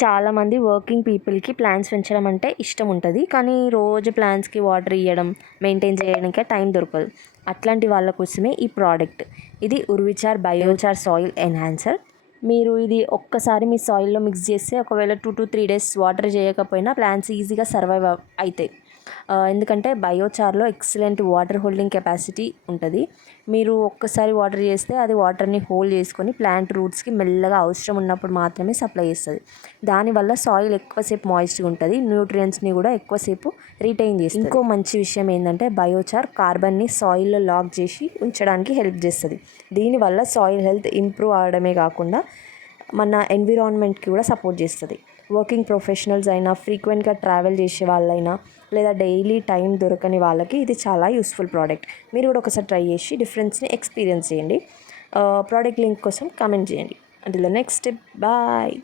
చాలామంది వర్కింగ్ పీపుల్కి ప్లాంట్స్ పెంచడం అంటే ఇష్టం ఉంటుంది, కానీ రోజు ప్లాంట్స్కి వాటర్ ఇవ్వడం మెయింటైన్ చేయడానికే టైం దొరకదు. అట్లాంటి వాళ్ళ కోసమే ఈ ప్రోడక్ట్. ఇది ఉర్విచార్ బయోచార్ సాయిల్ ఎన్హాన్సర్. మీరు ఇది ఒక్కసారి మీ సాయిల్లో మిక్స్ చేస్తే ఒకవేళ 2 to 3 days వాటర్ చేయకపోయినా ప్లాంట్స్ ఈజీగా సర్వైవ్ అవుతాయి. ఎందుకంటే బయోచార్లో ఎక్సలెంట్ వాటర్ హోల్డింగ్ కెపాసిటీ ఉంటుంది. మీరు ఒక్కసారి వాటర్ చేస్తే అది వాటర్ని హోల్డ్ చేసుకొని ప్లాంట్ రూట్స్కి మెల్లగా అవసరం ఉన్నప్పుడు మాత్రమే సప్లై చేస్తుంది. దానివల్ల సాయిల్ ఎక్కువసేపు మాయిస్ట్గా ఉంటుంది, న్యూట్రియంట్స్ని కూడా ఎక్కువసేపు రిటైన్ చేస్తుంది. ఇంకో మంచి విషయం ఏంటంటే బయోచార్ కార్బన్ని సాయిల్లో లాక్ చేసి ఉంచడానికి హెల్ప్ చేస్తుంది. దీనివల్ల సాయిల్ హెల్త్ ఇంప్రూవ్ అవడమే కాకుండా మన ఎన్విరాన్మెంట్కి కూడా సపోర్ట్ చేస్తుంది. వర్కింగ్ ప్రొఫెషనల్స్ అయినా, ఫ్రీక్వెంట్గా ట్రావెల్ చేసే వాళ్ళైనా, లేదా డైలీ టైం దొరకని వాళ్ళకి ఇది చాలా యూస్ఫుల్ ప్రోడక్ట్. మీరు కూడా ఒకసారి ట్రై చేసి డిఫరెన్స్ని ఎక్స్పీరియన్స్ చేయండి. ప్రోడక్ట్ లింక్ కోసం కామెంట్ చేయండి. Until the next step, bye.